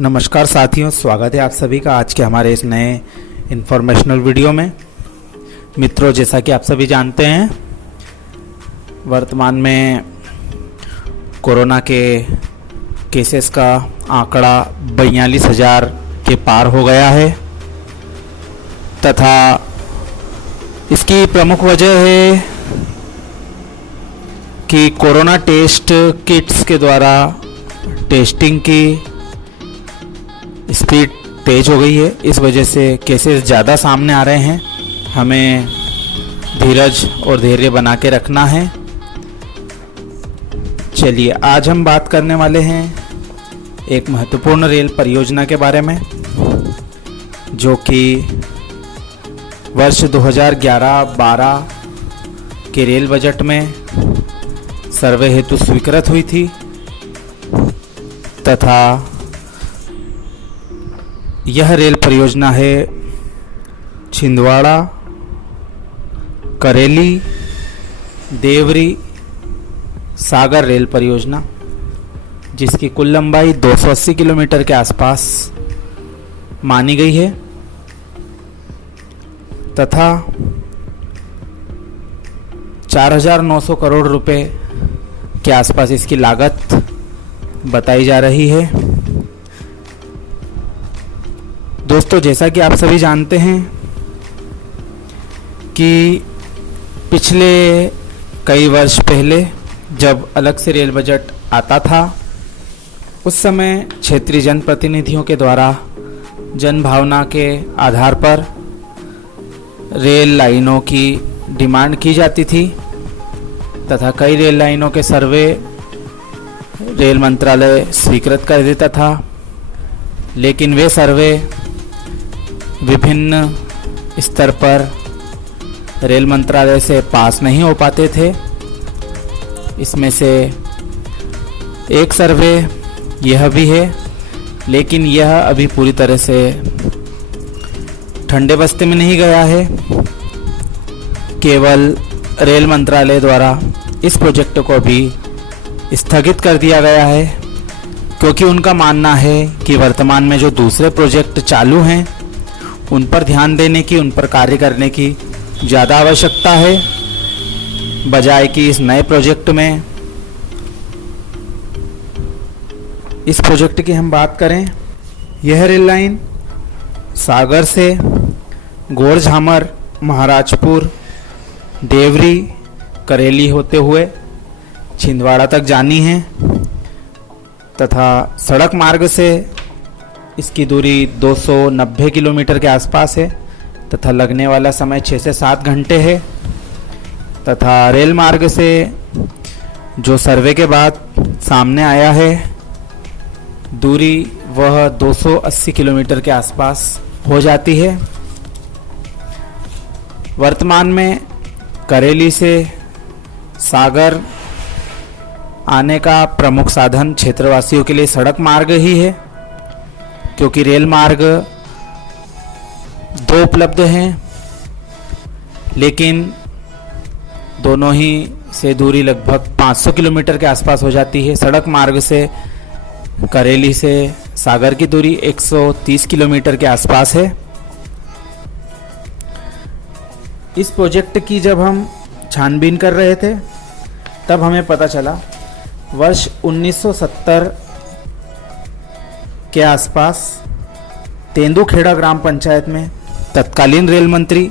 नमस्कार साथियों, स्वागत है आप सभी का आज के हमारे इस नए इन्फॉर्मेशनल वीडियो में। मित्रों, जैसा कि आप सभी जानते हैं, वर्तमान में कोरोना के केसेस का आंकड़ा 42,000 के पार हो गया है तथा इसकी प्रमुख वजह है कि कोरोना टेस्ट किट्स के द्वारा टेस्टिंग की स्पीड तेज हो गई है। इस वजह से केसेस ज़्यादा सामने आ रहे हैं। हमें धीरज और धैर्य बना के रखना है। चलिए, आज हम बात करने वाले हैं एक महत्वपूर्ण रेल परियोजना के बारे में, जो कि वर्ष 2011-12 के रेल बजट में सर्वे हेतु स्वीकृत हुई थी तथा यह रेल परियोजना है छिंदवाड़ा करेली देवरी सागर रेल परियोजना, जिसकी कुल लंबाई 280 किलोमीटर के आसपास मानी गई है तथा 4,900 करोड़ रुपए के आसपास इसकी लागत बताई जा रही है। दोस्तों, जैसा कि आप सभी जानते हैं कि पिछले कई वर्ष पहले जब अलग से रेल बजट आता था, उस समय क्षेत्रीय जनप्रतिनिधियों के द्वारा जनभावना के आधार पर रेल लाइनों की डिमांड की जाती थी तथा कई रेल लाइनों के सर्वे रेल मंत्रालय स्वीकृत कर देता था, लेकिन वे सर्वे विभिन्न स्तर पर रेल मंत्रालय से पास नहीं हो पाते थे। इसमें से एक सर्वे यह भी है, लेकिन यह अभी पूरी तरह से ठंडे बस्ते में नहीं गया है। केवल रेल मंत्रालय द्वारा इस प्रोजेक्ट को भी स्थगित कर दिया गया है, क्योंकि उनका मानना है कि वर्तमान में जो दूसरे प्रोजेक्ट चालू हैं उन पर ध्यान देने की, उन पर कार्य करने की ज़्यादा आवश्यकता है, बजाय कि इस नए प्रोजेक्ट में। इस प्रोजेक्ट की हम बात करें, यह रेल लाइन सागर से गोरझामर महाराजपुर देवरी करेली होते हुए छिंदवाड़ा तक जानी है तथा सड़क मार्ग से इसकी दूरी 290 किलोमीटर के आसपास है तथा लगने वाला समय 6 से 7 घंटे है तथा रेल मार्ग से जो सर्वे के बाद सामने आया है, दूरी वह 280 किलोमीटर के आसपास हो जाती है। वर्तमान में करेली से सागर आने का प्रमुख साधन क्षेत्रवासियों के लिए सड़क मार्ग ही है, क्योंकि रेल मार्ग 2 उपलब्ध हैं, लेकिन दोनों ही से दूरी लगभग 500 किलोमीटर के आसपास हो जाती है। सड़क मार्ग से करेली से सागर की दूरी 130 किलोमीटर के आसपास है। इस प्रोजेक्ट की जब हम छानबीन कर रहे थे, तब हमें पता चला वर्ष 1970 के आसपास तेंदुखेड़ा ग्राम पंचायत में तत्कालीन रेल मंत्री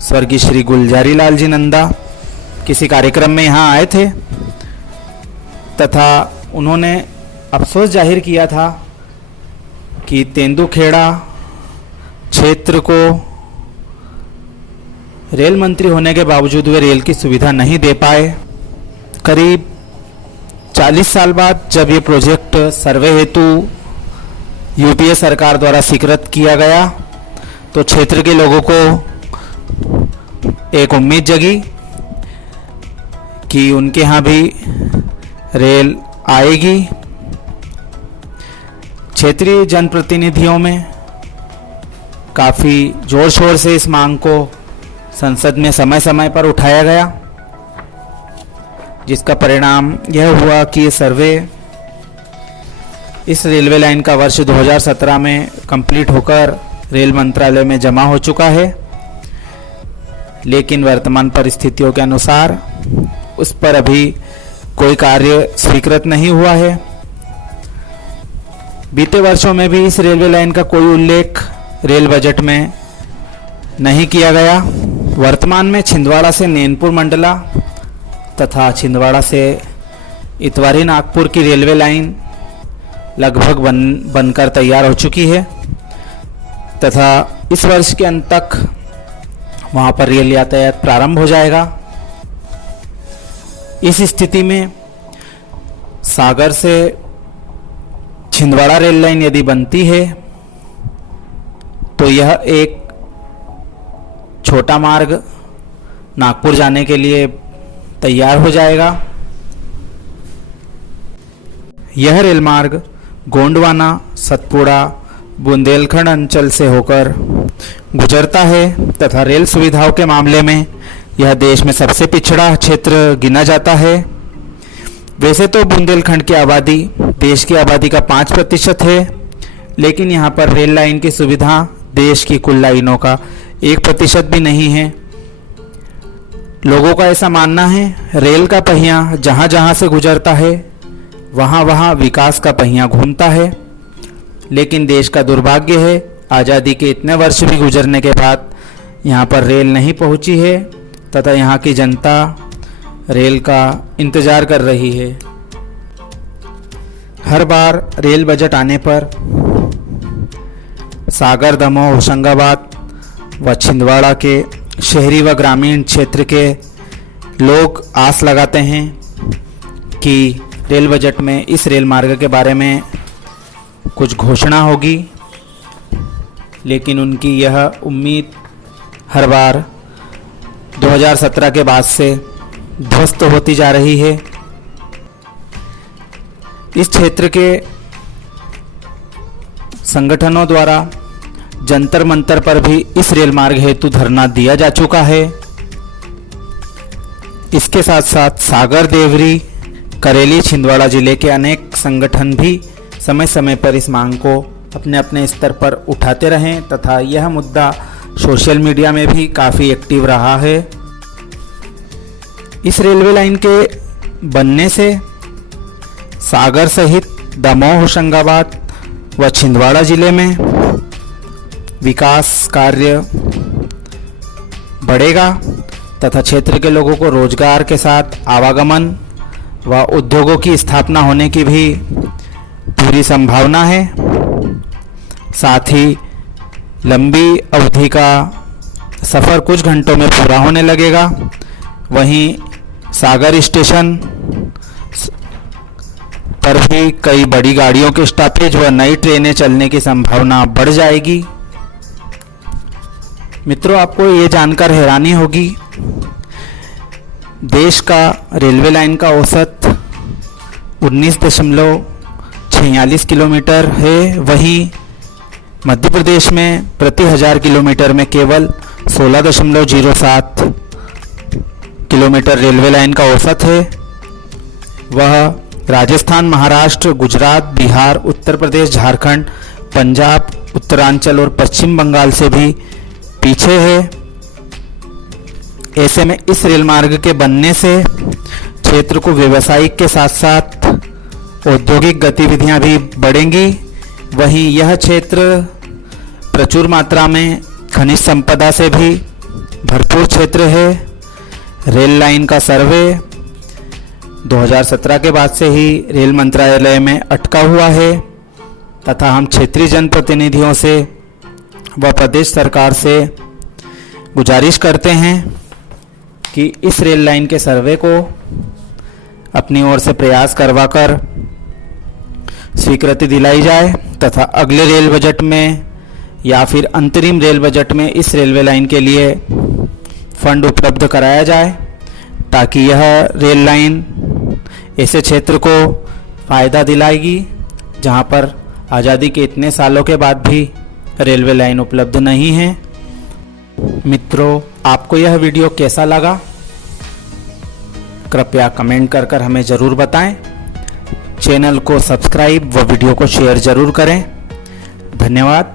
स्वर्गीय श्री गुलजारी लाल जी नंदा किसी कार्यक्रम में यहाँ आए थे तथा उन्होंने अफसोस जाहिर किया था कि तेंदुखेड़ा क्षेत्र को रेल मंत्री होने के बावजूद वे रेल की सुविधा नहीं दे पाए। करीब 40 साल बाद जब ये प्रोजेक्ट सर्वे हेतु यूपीए सरकार द्वारा स्वीकृत किया गया, तो क्षेत्र के लोगों को एक उम्मीद जगी कि उनके यहाँ भी रेल आएगी। क्षेत्रीय जनप्रतिनिधियों में काफ़ी जोर शोर से इस मांग को संसद में समय समय पर उठाया गया। जिसका परिणाम यह हुआ कि ये सर्वे इस रेलवे लाइन का वर्ष 2017 में कंप्लीट होकर रेल मंत्रालय में जमा हो चुका है, लेकिन वर्तमान परिस्थितियों के अनुसार उस पर अभी कोई कार्य स्वीकृत नहीं हुआ है। बीते वर्षों में भी इस रेलवे लाइन का कोई उल्लेख रेल बजट में नहीं किया गया। वर्तमान में छिंदवाड़ा से नैनपुर मंडला तथा छिंदवाड़ा से इतवारी नागपुर की रेलवे लाइन लगभग बनकर तैयार हो चुकी है तथा इस वर्ष के अंत तक वहां पर रेल यातायात प्रारंभ हो जाएगा। इस स्थिति में सागर से छिंदवाड़ा रेल लाइन यदि बनती है तो यह एक छोटा मार्ग नागपुर जाने के लिए तैयार हो जाएगा। यह रेल मार्ग गोंडवाना, सतपुड़ा, बुंदेलखंड अंचल से होकर गुजरता है तथा रेल सुविधाओं के मामले में यह देश में सबसे पिछड़ा क्षेत्र गिना जाता है। वैसे तो बुंदेलखंड की आबादी देश की आबादी का 5% है, लेकिन यहाँ पर रेल लाइन की सुविधा देश की कुल लाइनों का 1% भी नहीं है। लोगों का ऐसा मानना है रेल का पहिया जहाँ जहाँ से गुजरता है वहाँ वहाँ विकास का पहिया घूमता है, लेकिन देश का दुर्भाग्य है आज़ादी के इतने वर्ष भी गुजरने के बाद यहाँ पर रेल नहीं पहुँची है तथा यहाँ की जनता रेल का इंतज़ार कर रही है। हर बार रेल बजट आने पर सागर, दमोह, होशंगाबाद व छिंदवाड़ा के शहरी व ग्रामीण क्षेत्र के लोग आस लगाते हैं कि रेल बजट में इस रेल मार्ग के बारे में कुछ घोषणा होगी, लेकिन उनकी यह उम्मीद हर बार 2017 के बाद से ध्वस्त होती जा रही है। इस क्षेत्र के संगठनों द्वारा जंतर मंतर पर भी इस रेल मार्ग हेतु धरना दिया जा चुका है। इसके साथ साथ सागर, देवरी, करेली, छिंदवाड़ा जिले के अनेक संगठन भी समय समय पर इस मांग को अपने अपने स्तर पर उठाते रहें तथा यह मुद्दा सोशल मीडिया में भी काफ़ी एक्टिव रहा है। इस रेलवे लाइन के बनने से सागर सहित दमोह, होशंगाबाद व छिंदवाड़ा जिले में विकास कार्य बढ़ेगा तथा क्षेत्र के लोगों को रोजगार के साथ आवागमन व उद्योगों की स्थापना होने की भी पूरी संभावना है। साथ ही लंबी अवधि का सफ़र कुछ घंटों में पूरा होने लगेगा। वहीं सागर स्टेशन पर भी कई बड़ी गाड़ियों के स्टॉपेज व नई ट्रेनें चलने की संभावना बढ़ जाएगी। मित्रों, आपको ये जानकर हैरानी होगी, देश का रेलवे लाइन का औसत 19.46 किलोमीटर है, वहीं मध्य प्रदेश में प्रति 1000 किलोमीटर में केवल 16.07 किलोमीटर रेलवे लाइन का औसत है। वह राजस्थान, महाराष्ट्र, गुजरात, बिहार, उत्तर प्रदेश, झारखंड, पंजाब, उत्तरांचल और पश्चिम बंगाल से भी पीछे है। ऐसे में इस रेल मार्ग के बनने से क्षेत्र को व्यावसायिक के साथ साथ औद्योगिक गतिविधियां भी बढ़ेंगी। वहीं यह क्षेत्र प्रचुर मात्रा में खनिज संपदा से भी भरपूर क्षेत्र है। रेल लाइन का सर्वे 2017 के बाद से ही रेल मंत्रालय में अटका हुआ है तथा हम क्षेत्रीय जनप्रतिनिधियों से व प्रदेश सरकार से गुजारिश करते हैं कि इस रेल लाइन के सर्वे को अपनी ओर से प्रयास करवाकर स्वीकृति दिलाई जाए तथा अगले रेल बजट में या फिर अंतरिम रेल बजट में इस रेलवे लाइन के लिए फंड उपलब्ध कराया जाए, ताकि यह रेल लाइन ऐसे क्षेत्र को फ़ायदा दिलाएगी जहां पर आज़ादी के इतने सालों के बाद भी रेलवे लाइन उपलब्ध नहीं है। मित्रों, आपको यह वीडियो कैसा लगा कृपया कमेंट कर हमें ज़रूर बताएं। चैनल को सब्सक्राइब व वीडियो को शेयर ज़रूर करें। धन्यवाद।